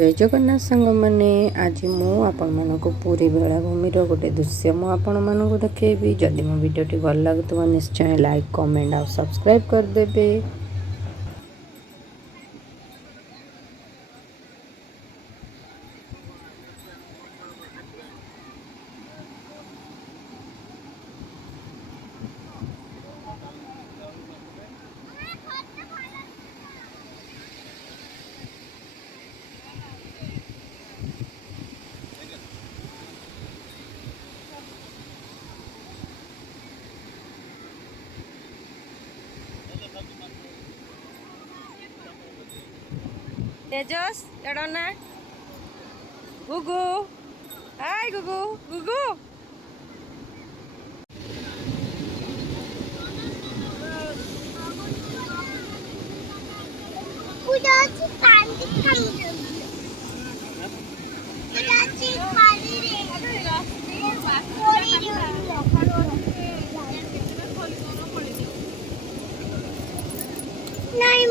ଜୟ ଜଗନ୍ନାଥ ସାଙ୍ଗମାନେ, ଆଜି ମୁଁ ଆପଣମାନଙ୍କୁ ପୁରୀ ବେଳାଭୂମିର ଗୋଟେ ଦୃଶ୍ୟ ମୁଁ ଆପଣମାନଙ୍କୁ ଦେଖେଇବି। ଯଦି ମୋ ଭିଡ଼ିଓଟି ଭଲ ଲାଗୁଥିବ ନିଶ୍ଚୟ ଲାଇକ୍, କମେଣ୍ଟ ଆଉ ସବସ୍କ୍ରାଇବ୍ କରିଦେବେ। तेजस एडना गुगु हाय गुगु गुगु नहीं